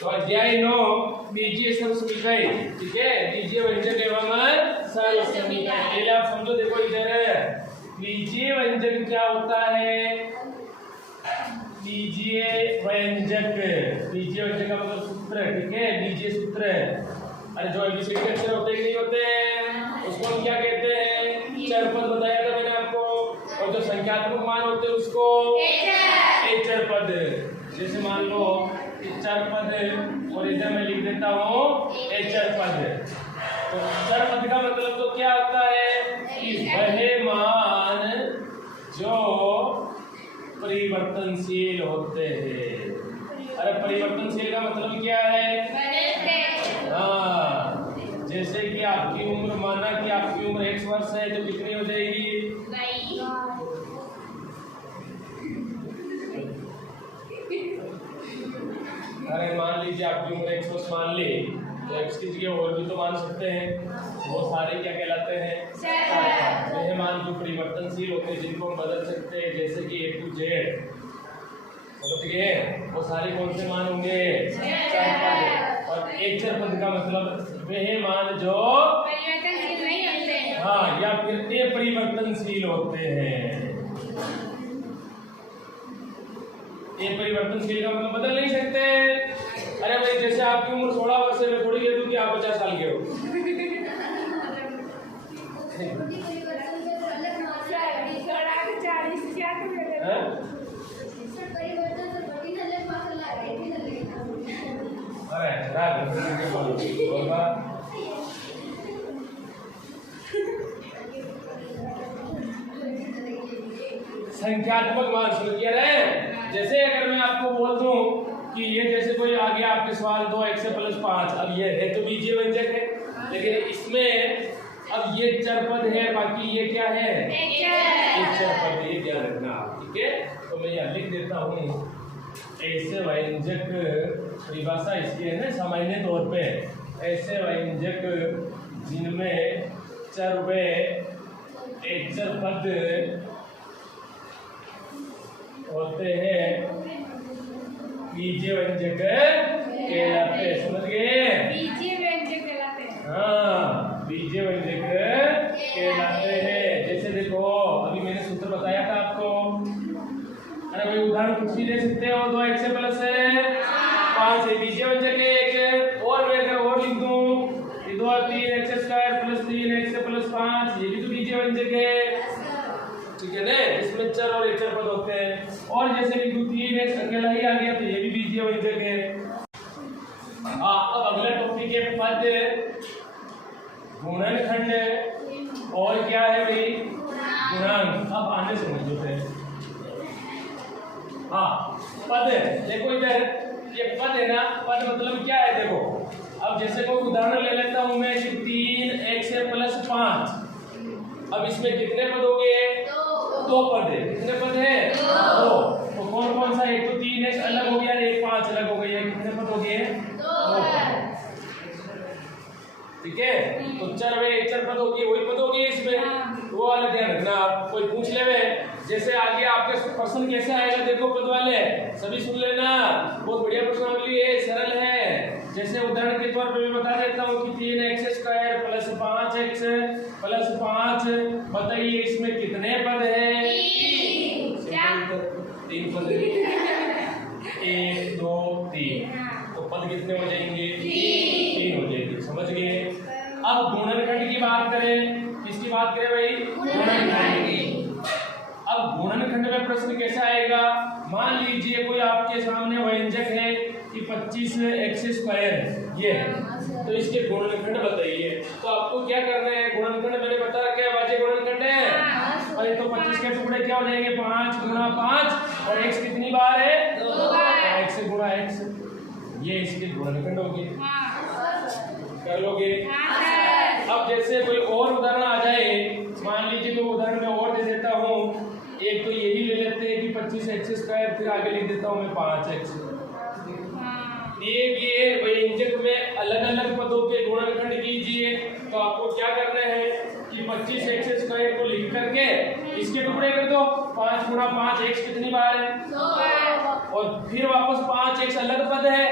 तो अध्याय 9 बीजीय सर्वसमीकरण, ठीक है, बीजीय व्यंजक एवं सर्वसमीकरण। पहले आप समझो, देखो इधर बीजीय व्यंजक क्या होता है। बीजीय व्यंजक, बीजीय व्यंजक का मतलब सूत्र, ठीक है, बीजीय सूत्र। अरे जो एबीसीडी के अक्षर होते हैं नहीं होते, उसको हम क्या कहते हैं, चर पद बताया था मैंने आपको। और जो संख्यात्मक मान होते हैं उसको एचर पद। जैसे मान लो चर पद और इधर मैं लिख देता हूँ एचर पद। तो चर पद का मतलब तो क्या होता है कि वह मान जो परिवर्तनशील होते हैं। अरे परिवर्तनशील का मतलब क्या है, हाँ, जैसे कि आपकी उम्र, माना कि आपकी उम्र 1 वर्ष है तो कितनी हो जाएगी, अरे मान लीजिए आपकी उम्र 1 वर्ष मान ली, तो एक्स की जगह और भी तो मान सकते हैं, वो सारे क्या कहलाते हैं, वह मान जो परिवर्तनशील होते हैं, जिनको हम बदल सकते हैं, जैसे कि A to Z, समझ गए, वो सारे कौन से मान होंगे, चर पद। और एक चर पद का मतलब वह मान जो परिवर्तनशील नहीं होते हैं, हाँ, या फिर अपरिवर्तनशील होते हैं। ये परिवर्तनशील का मतलब बदल नहीं सकते। अरे भाई जैसे आपकी उम्र 16 वर्ष है, मैं थोड़ी कह दूं कि आप 50 साल के हो। संख्यात्मक मान शुरू किया है। जैसे अगर मैं आपको बोल दूं कि ये जैसे कोई आ गया आपके सवाल 2x + 5, अब ये है तो बीजीय व्यंजक है, लेकिन इसमें अब ये चर पद है, बाकी ये क्या है, चर पद, ये ध्यान रखना, ठीक है। तो मैं यहाँ लिख देता हूँ, ऐसे व्यंजक परिभाषा इसकी है ना सामान्य तौर पे, ऐसे व्यंजक जिनमें चर व एचर पद होते हैं बीजीय व्यंजक कहलाते हैं। समझ गए, बीजीय व्यंजक कहलाते हैं, हाँ, बीजीय व्यंजक कहलाते हैं। जैसे देखो अभी मैंने सूत्र बताया था आपको। अरे भाई उदाहरण कुछ भी दे सकते हो, 2x + 5 है, बीजीय व्यंजक है। एक और मैं अगर और लिख दूं, 2 3x² + 3x + 5, ये भी तो बीजीय व्यंजक है, ठीक है ना, इसमें चर और एचर पद होते हैं। और जैसे लिख दूं 3x अकेला ही आ गया तो ये भी बीजीय व्यंजक है। अब अगला टॉपिक है पद गुणनखंड और क्या है भाई, गुणांक। अब आने समझो फिर, हाँ, पद देखो इधर ये पद है ना, पद मतलब क्या है देखो। अब जैसे कोई उदाहरण ले लेता हूं मैं कि 3x + 5, अब इसमें कितने पद हो गए, 2 पद है। कितने पद है, 2। तो कौन कौन सा, एक तो 3x अलग हो गया, एक 5 अलग हो गई है, कितने पद हो गए, 2 पद, ठीक है। तो चर व एचर पद होगी, वही पद होगी इसमें, वो वाला ध्यान रखना। आप कोई पूछ ले जैसे आगे आपके प्रश्न कैसे आएगा, देखो पद वाले सभी सुन लेना, बहुत बढ़िया प्रश्नावली है, सरल है। जैसे उदाहरण के तौर पर मैं बता देता हूँ कि 3x² + 5x + 5, बताइए इसमें कितने पद है, 3 पद, 1 2 3, तो पद कितने हो जाएंगे, 3 हो जाएंगे, समझ गए। अब गुणनखंड की बात करें, किसकी बात करें भाई, गुणनखंड की। अब गुणनखंड में प्रश्न कैसा आएगा, मान लीजिए कोई आपके सामने व्यंजक है कि 25x², ये है, तो इसके गुणनखंड बताइए। तो आपको क्या करना है, गुणनखंड मैंने बताया क्या बाजे गुणनखंड है, अरे तो 25 के टुकड़े क्या हो जाएंगे, 5 × 5, और x कितनी बार है, 2 बार, x × x, ये इसके गुणनखंड होगी, कर लोगे। अब जैसे कोई और उदाहरण आ जाए, मान लीजिए कोई उदाहरण मैं और दे देता हूँ, एक तो यही ले लेते हैं कि 25x², फिर आगे लिख देता हूँ मैं 5x। ये व्यंजक में अलग अलग पदों के गुणनखंड कीजिए। तो आपको क्या करना है कि 25x² को लिख करके इसके टुकड़े कर दो, 5 × 5, x कितनी बार है, 2 बार, और फिर वापस 5x अलग पद है,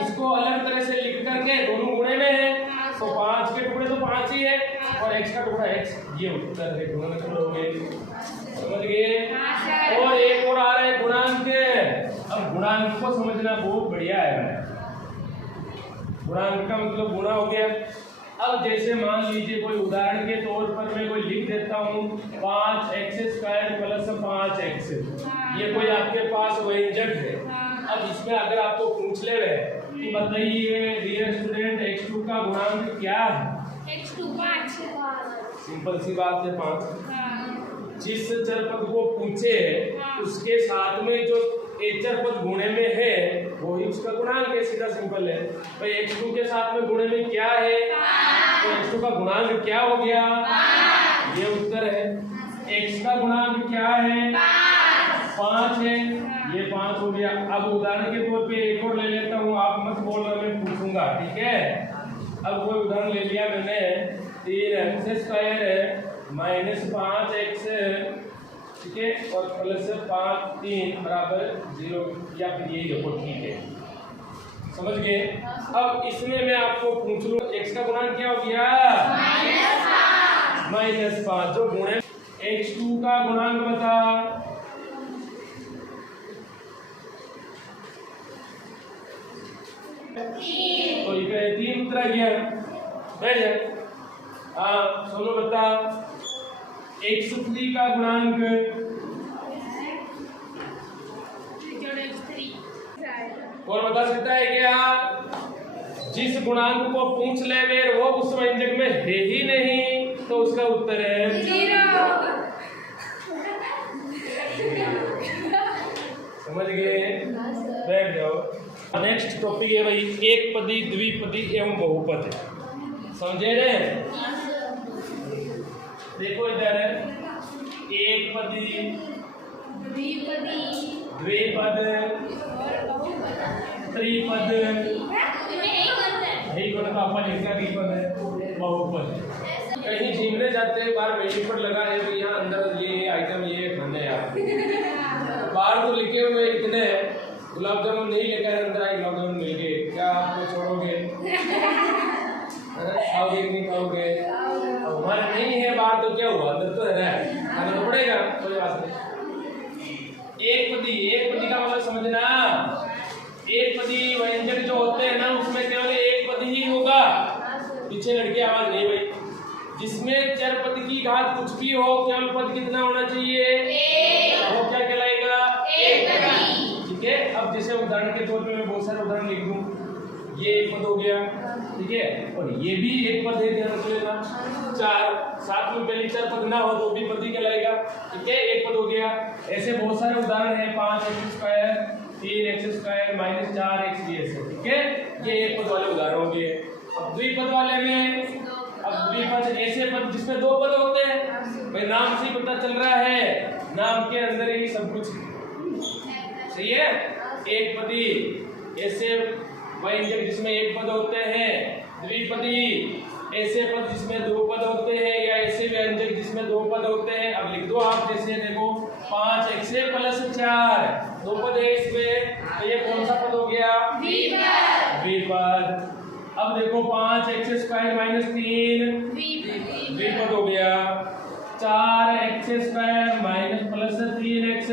इसको अलग तरह से लिख करके दोनों गुणे में है, तो 5 के टुकड़े तो 5 ही है और x का टुकड़ा x, ये उत्तर है। गुणन हो गए, समझ गए। और एक और आ रहा है गुणांक। अब गुणांक को समझना बहुत बढ़िया है। गुणांक का मतलब गुणा हो गया। अब जैसे मान लीजिए कोई उदाहरण के तौर पर मैं कोई लिख देता हूँ 5x² + 5x, ये कोई आपके पास व्यंजक है। अब इसमें अगर आपको पूछ ले कि बताइए डियर स्टूडेंट x2 का गुणांक क्या है? x2 5। सिंपल सी बात है 5। जिस चर पद को पूछे उसके साथ में जो चर पद गुणे में है वो ही उसका गुणांक है। सीधा सिंपल है भाई। x2 के साथ में गुणे में क्या है, तो x2 का गुणांक क्या हो गया? ये उत्तर है। x का गुणांक क्या है? 5 है, ये 5 हो गया। अब उदाहरण के तौर पे एक और ले लेता हूँ, आप मत बोलना, मैं पूछूंगा, ठीक है। अब वो उदाहरण ले लिया मैंने 3x² - 5x, ठीक है, और +5 3 = 0, या फिर यही देखो, ठीक है, समझ गए। अब इसमें मैं आपको पूछ लूं x का गुणांक क्या हो गया? -5। जो गुणे x2 का गुणांक बता। तो ये 3 उत्तर आ गया। बैठ जा। हाँ सोलो बता, x3 का गुणांक। कौन बता सकता है क्या? जिस गुणांक को पूछ ले वो उस व्यंजक में है ही नहीं, तो उसका उत्तर है 0। समझ गए? बैठ जाओ। नेक्स्ट टॉपिक है भाई एक पदी, द्विपदी एवं बहुपद। समझे रहे? देखो इधर एक पदी, द्विपद, त्रिपद, यही कोई पापा लिखना द्विपद है, बहुपद। कहीं घूमने जाते हैं बाहर मेन्यू पर लगा है भाई यहाँ अंदर ये आइटम ये खाने हैं आप, बाहर तो लिखे हुए इतने गुलाब जामुन नहीं लेकर अंदर आए, गुलाब जामुन मिल गए, क्या आपको छोड़ोगे? खाओगे कि नहीं खाओगे? अब हमारे नहीं है बाहर तो क्या हुआ, अंदर तो है, खाना तो पड़ेगा, कोई बात नहीं। एक पदी का मतलब समझना, एक पदी व्यंजक जो होते हैं ना उसमें केवल एक पद ही होगा। पीछे लड़के आवाज नहीं भाई। जिसमें चर पद की घात कुछ भी हो, केवल पद कितना होना चाहिए? वो क्या कहलाएगा? एक पदी। ठीक है। अब जैसे उदाहरण के तौर पे मैं बहुत सारे उदाहरण लिख दूं, ये एक पद हो गया, ठीक है, और ये भी एक पद है, ध्यान रख लेना। चार साथ में पहले चार पद ना हो तो भी पद ही कहलाएगा, ठीक है, एक पद हो गया। ऐसे बहुत सारे उदाहरण हैं, 5x², 3x² -4x भी ऐसे, ठीक है, ये एक पद वाले उदाहरण हो गए। अब द्विपद वाले में, अब द्विपद ऐसे पद जिसमें दो पद होते हैं, भाई नाम से ही पता चल रहा है, नाम के अंदर ही सब कुछ सही है। एक पदी ऐसे व्यंजक जिसमें एक पद होते हैं, द्विपदी ऐसे पद जिसमें दो पद होते हैं, या ऐसे व्यंजक जिसमें दो पद होते हैं। अब लिख दो आप, जैसे देखो 5x + 4 दो पद है इसमें, तो ये कौन सा पद हो गया? द्विपद। अब देखो 5x² - 3 द्विपद हो गया। 4x² - +3x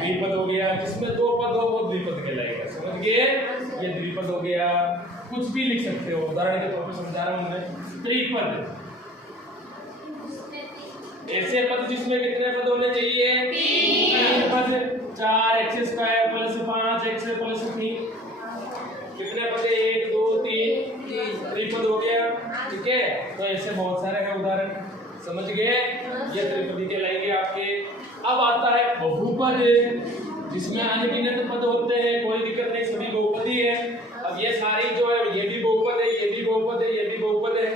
द्विपद हो गया। जिसमें दो पद हो वो द्विपद कहलाएगा, समझ गए? ये द्विपद हो गया। कुछ भी लिख सकते हो, उदाहरण के तौर पर समझा रहा हूं मैं। त्रिपद ऐसे पद जिसमें कितने पद होने चाहिए? 3 पद। 4x² + 5x + 3 कितने पद? 1 2 3 त्रिपद हो गया, ठीक है। तो ऐसे बहुत सारे हैं उदाहरण, समझ गए? ये त्रिपदी कहलाएंगे आपके। अब आता है बहुपद, जिसमें अनगिनत पद होते हैं, कोई दिक्कत नहीं, सभी बहुपदी है। अब ये सारी जो है, ये भी बहुपद है, ये भी बहुपद है, ये भी बहुपद है।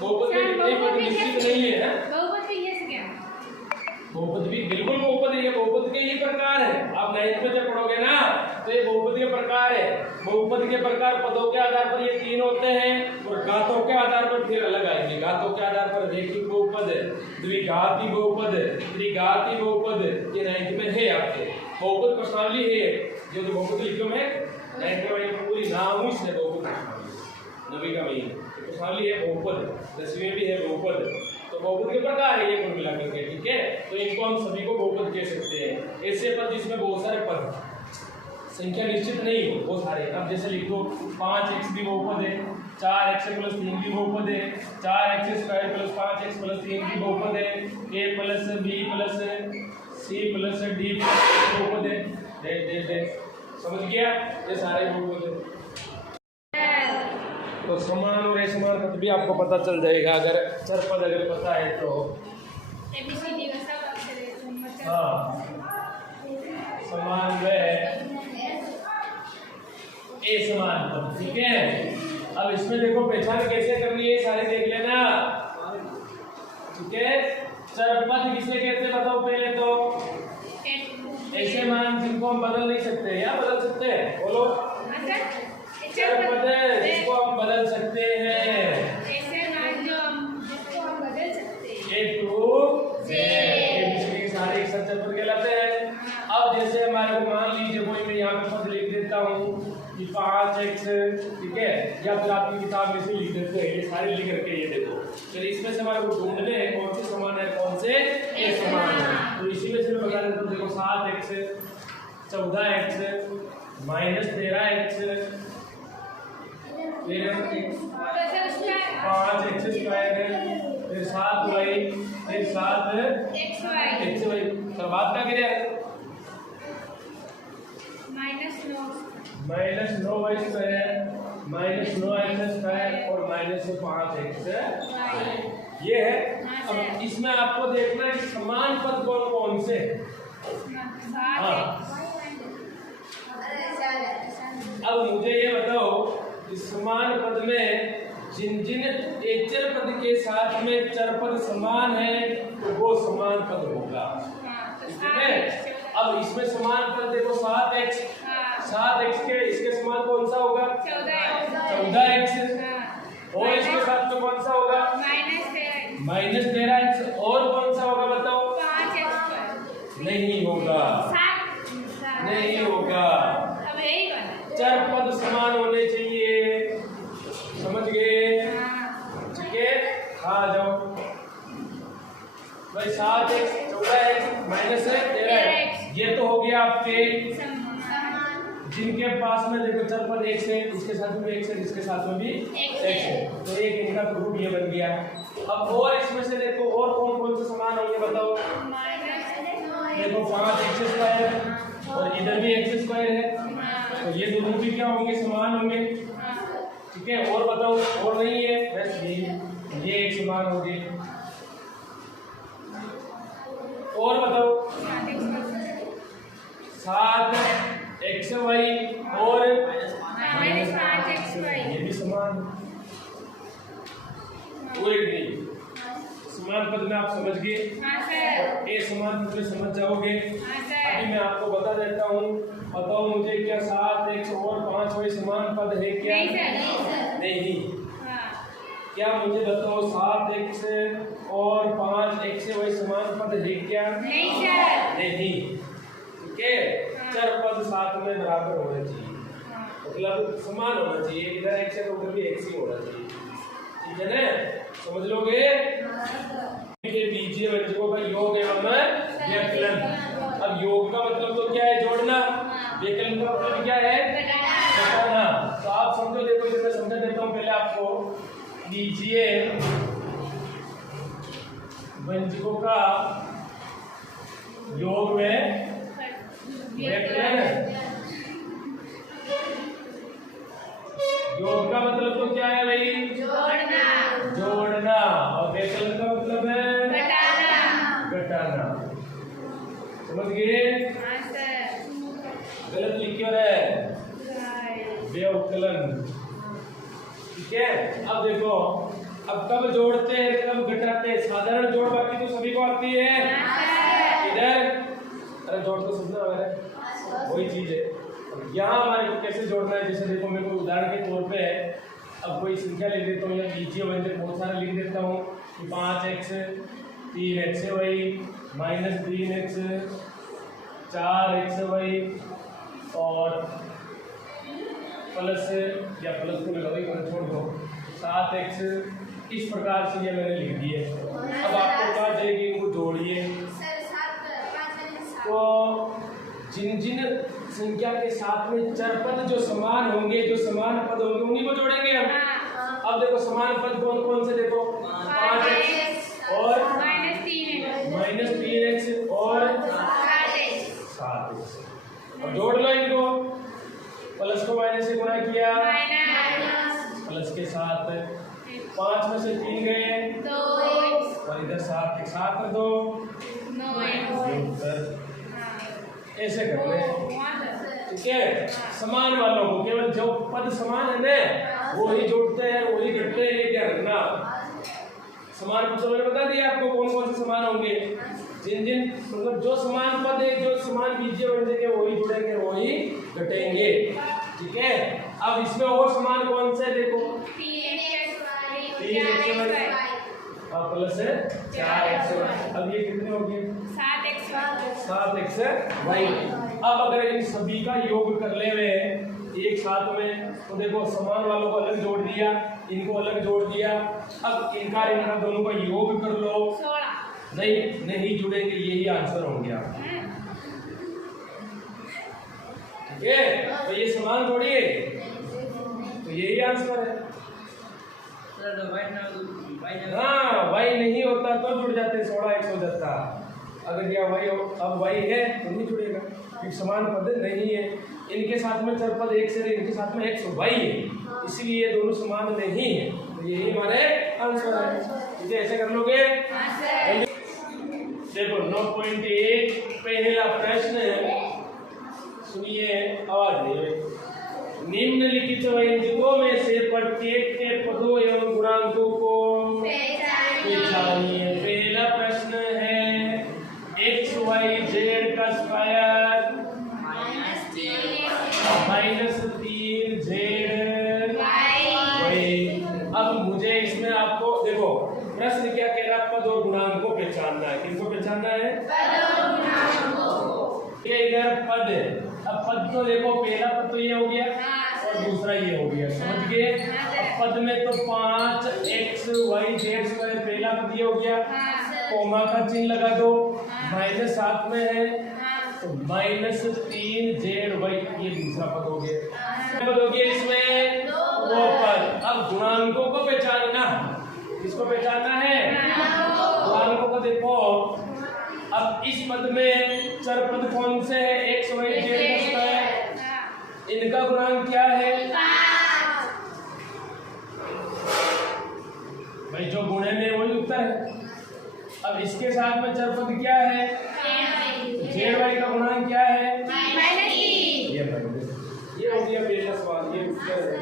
बहुपद में कितने पद निश्चित नहीं है, बहुपद भी बिल्कुल बहुपद है, बहुपद के ही प्रकार है। आप 9th में जब पढ़ोगे ना तो ये बहुपद के प्रकार है। बहुपद के प्रकार पदों के आधार पर ये 3 होते हैं, और घातों के आधार पर फिर अलग आएंगे। घातों के आधार पर रेखिक बहुपद, द्विघाती बहुपद, त्रिघाती बहुपद, ये 9th में है आपके। बहुपद प्रश्नावली है, जो बहुपद लिखो में एंड वही पूरी नामुश है बहुपद नवी का वही तो खाली है बहुपद 10वीं में भी है बहुपद तो बहुपद के प्रकार है ये कुल मिलाकर के ठीक है तो इनको हम सभी को बहुपद कह सकते हैं ऐसे पद जिसमें बहुत सारे पद संख्या निश्चित नहीं हो वो सारे अब जैसे लिखो 5x भी बहुपद है 4x + 3 भी बहुपद है 4x² + 5x + 3 भी बहुपद है a + b + c + d बहुपद है दे समझ गया ये सारे बहुपद है तो समान और असमान पद भी आपको पता चल जाएगा अगर चर पद अगर पता है तो ABCD का सब अक्षर है हाँ समान व ए समान पद ठीक है अब इसमें देखो पहचान कैसे करनी है सारे देख लेना ठीक है चर पद किसे कहते हैं बताओ पहले तो ऐसे मान जिनको हम बदल नहीं सकते या बदल सकते हैं बोलो चर पद जिसको हम बदल सकते हैं ऐसे मान जो जिसको हम बदल सकते हैं ए टू जेड सारे एक साथ चर पद कहलाते हैं अब जैसे हमारे को मान लीजिए कोई मैं यहाँ पे पद लिख देता हूँ कि 5x ठीक है या फिर आपकी किताब में से लिख देते हैं ये सारे लिख करके ये देखो चलिए इसमें से हमारे को ढूंढने हैं कौन से समान है कौन से एक समान है तो इसी में से मैं बता देता हूँ देखो 7x 14x -13x फिर 5x² फिर 7y फिर 7xy तो बात क्या करें -9y² -9x² और -5x ये है अब इसमें आपको देखना है कि समान पद कौन कौन से हाँ अब मुझे ये बताओ कि समान पद में जिन जिन चर पद के साथ में चर पद समान है तो वो समान पद होगा ठीक है अब इसमें समान पद देखो 7x के इसके समान कौन सा होगा 14x और इसके साथ में कौन सा होगा -13x और कौन सा होगा बताओ 5x नहीं होगा नहीं होगा चर पद समान होने चाहिए समझ गए ठीक है आ जाओ भाई 7x 14x -13x ये तो हो गया आपके जिनके पास में देखो चर पद x है इसके साथ में x है इसके साथ में भी x है तो एक इनका ग्रुप ये बन गया अब और इसमें से देखो और कौन कौन से समान होंगे बताओ देखो 5x² और इधर भी x² है तो ये दोनों भी क्या होंगे समान होंगे ठीक है और बताओ और नहीं है बस ये एक समान होंगे और बताओ 7xy और -5xy ये भी समान कोई नहीं समान पद में आप समझ गए ए समान पद में समझ जाओगे अभी मैं आपको बता देता हूँ बताओ मुझे क्या 7x और 5y समान पद है क्या नहीं क्या मुझे बताओ 7x और 5xy समान पद है क्या नहीं ठीक है चर पद साथ में बराबर होना चाहिए मतलब समान होना चाहिए इधर x है तो उधर भी x ही होना चाहिए ठीक है ना समझ लोगे के बीजीय व्यंजकों का योग एवं व्यकलन अब योग का मतलब तो क्या है जोड़ना व्यकलन का मतलब क्या है घटाना तो आप समझो देखो इसे मैं समझा देता हूँ पहले आपको बीजीय व्यंजकों का योग में व्यकलन योग का मतलब तो क्या है भाई जोड़ना और व्यकलन का मतलब है घटाना समझ गए गलत लिख क्यों रहे व्यवकलन ठीक है अब देखो अब कब जोड़ते हैं कब घटाते हैं साधारण जोड़ बाकी तो सभी को आती है इधर अरे जोड़ तो समझना है वही चीज है यहाँ हमारे को कैसे जोड़ना है जैसे देखो मेरे को उदाहरण के तौर पे अब कोई संख्या लिख देता हूँ या बीजीय व्यंजक बहुत सारा लिख देता हूँ कि 5x 3xy -3x 4xy और प्लस या प्लस को लगा वही छोड़ दो 7x इस प्रकार से ये मैंने लिख दिए। अब आपको कहा जाएगी इनको जोड़िए। तो जिन जिन संख्या के साथ में चर पद जो समान होंगे, जो समान पद होंगे, उन्हीं को जोड़ेंगे हम। अब देखो समान पद कौन कौन से, देखो 5x और -3x और 7x। अब जोड़ लो इनको, प्लस को माइनस से गुणा किया, प्लस के साथ 5 में से 3 गए और इधर 7 के साथ कर दो, ऐसे कर ले। ठीक है, समान वालों को केवल जो पद समान है ना वो ही जोड़ते हैं, वही घटते हैं। ये क्या रखना, समान पद मैंने बता दिया आपको कौन कौन से समान होंगे। जिन जिन मतलब जो समान पद है, जो समान बीजीय व्यंजक है वही जुड़ेंगे, वही घटेंगे। ठीक है, अब इसमें और समान कौन से देखो, 3x प्लस 4x। अब ये कितने हो गए, 7xy। अब अगर इन सभी का योग कर ले हुए एक साथ में, तो देखो समान वालों को अलग जोड़ दिया, इनको अलग जोड़ दिया। अब इनका दोनों का योग कर लो, नहीं जुड़ेंगे, यही आंसर होंगे आप। ठीक है, तो ये समान जोड़िए तो यही आंसर है। हाँ, y नहीं होता तो जुड़ जाते, 16x हो जाता। अगर यह y अब y है तो नहीं जुड़ेगा, क्योंकि समान पद नहीं है। इनके साथ में चर पद x है, इनके साथ में x y है, इसलिए ये दोनों समान नहीं है। तो यही हमारे आंसर है। ठीक है, ऐसे कर लोगे। देखो 9.1 पहला प्रश्न है, सुनिए, आवाज दे। निम्नलिखित व्यंजकों में से प्रत्येक के पदों एवं गुणांकों को पहचानिए। पहला प्रश्न है XYZ का स्क्वायर -3ZY। अब मुझे इसमें आपको देखो प्रश्न क्या कह रहा है, पद और गुणांक को पहचानना है। किनको पहचानना है, इधर पद है। अब पद तो देखो पहला पद तो ये हो गया और दूसरा ये हो गया, समझ गए। अब पद में तो 5XYZ पहला पद ये हो गया, कोमा का चिन्ह लगा दो, -7 में है तो -3ZY ये दूसरा पद हो गया। पद हो गया इसमें वो पद। अब गुणांकों को पहचानना, किसको पहचानना है, गुणांकों को। देखो अब इस पद में चर पद कौन से है, XYZ है, इनका गुणांक क्या है, भाई जो गुणे में वही उत्तर है। अब इसके साथ में चर पद क्या है, ZY का गुणांक क्या है, ये हो गया पहला सवाल, ये उत्तर है।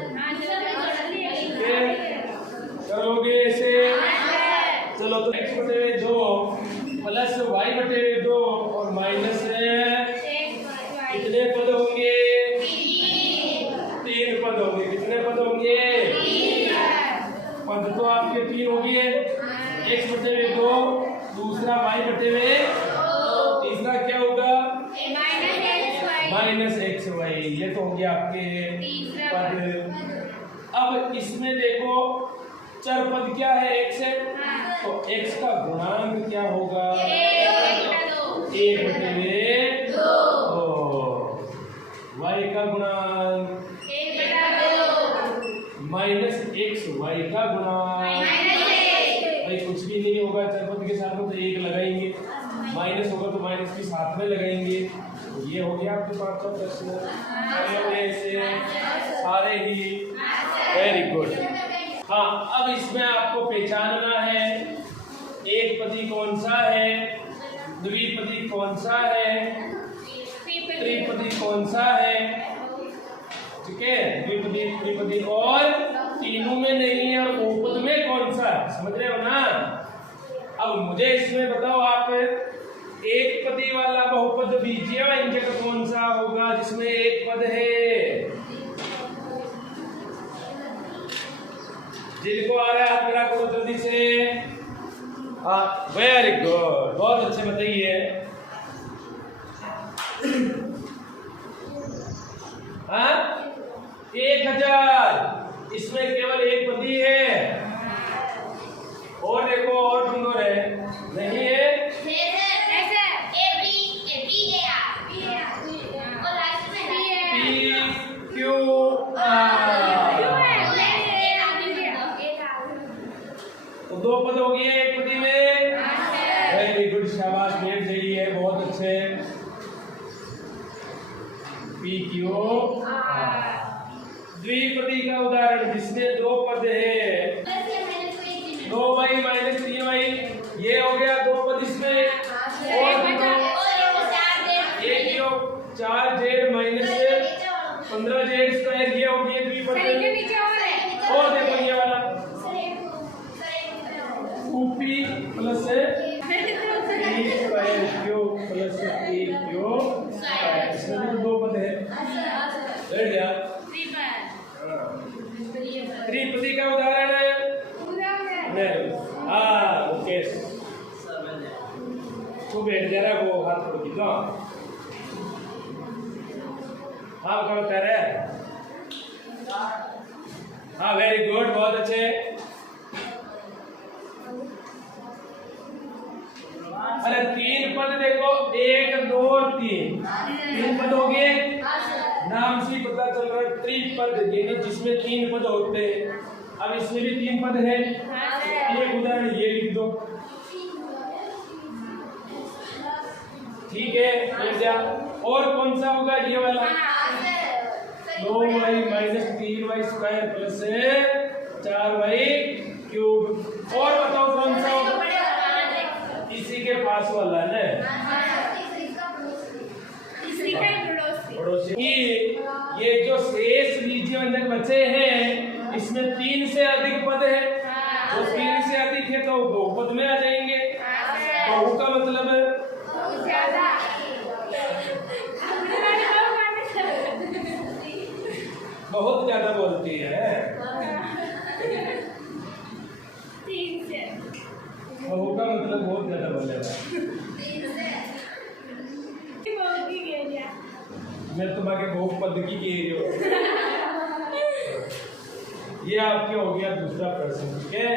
चलोगे ऐसे, चलो तो x/2 प्लस y/2 और माइनस कितने पद होंगे, 3 पद होंगे। कितने पद होंगे, पद तो आपके 3 हो गए, x/2, दूसरा y/2, तीसरा क्या होगा -xy। ये तो हो गया आपके पद। अब इसमें देखो चर पद क्या है, x है, तो x का गुणांक क्या होगा, 1/2। y का गुणांक -xy का गुणांक, भाई कुछ भी नहीं होगा चर पद के साथ में तो 1 लगाएंगे, माइनस होगा तो माइनस के साथ में लगाएंगे। ये हो गया आपके पास का प्रश्न। सारे ही वेरी गुड। हाँ, अब इसमें आपको पहचानना है एक पदी कौन सा है, द्विपदी कौन सा है, त्रिपदी कौन सा है। ठीक है, द्विपदी, त्रिपदी और तीनों में नहीं है, और बहुपद में कौन सा है, समझ रहे हो ना। अब मुझे इसमें बताओ आप, एक पदी वाला बहुपद बीजीय व्यंजक कौन सा होगा जिसमें एक पद है। जिनको आ रहा है आप मेरा करो जल्दी से। वेरी गुड, बहुत अच्छे बताइए। हाँ 1000 इसमें केवल एक पदी है। और देखो और ढूंढो रे, नहीं है तो दो पद हो गए एक पदी में। वेरी गुड, शाबाश, बैठ जाइए, बहुत अच्छे। पी क्यू द्विपदी का उदाहरण जिसमें दो पद है, 2y माइनस 3y, ये हो गया दो पद इसमें। और एक 4z माइनस 15z स्क्वायर, ये हो गया द्विपद। और देखो ये वाला 2p plus 3 square cube plus 3 cube square, इसमें तो दो पद है। बैठ गया। त्रिपदी का उदाहरण है। हाँ ओके, तू बैठ जा रहा, वो हाथ पकड़ दो। हाँ क्या बता रहे हैं? हाँ वेरी गुड, बहुत अच्छे। अरे तीन पद देखो, 1 2 3 पद हो गए। नाम से पता चल रहा है त्रिपद, यानी जिसमें 3 पद होते हैं। अब इसमें भी 3 पद है। एक उदाहरण ये लिख दो, ठीक है, मिल जा। और कौन सा होगा? ये वाला 2y minus 3y square plus 4y cube. और बताओ कौन सा होगा? इसी के पास वाला है पड़ोसी। ये जो शेष बीज व्यंजक बचे हैं, इसमें 3 से अधिक पद है। तो 3 से अधिक है तो बहुपद में आ जाएंगे। बहु का मतलब बहुत ज्यादा बोलती है। बहु का मतलब बहुत ज्यादा बोलेगा। मैं तुम्हारे बहुपद की जो ये आपके हो गया दूसरा प्रश्न, ठीक है।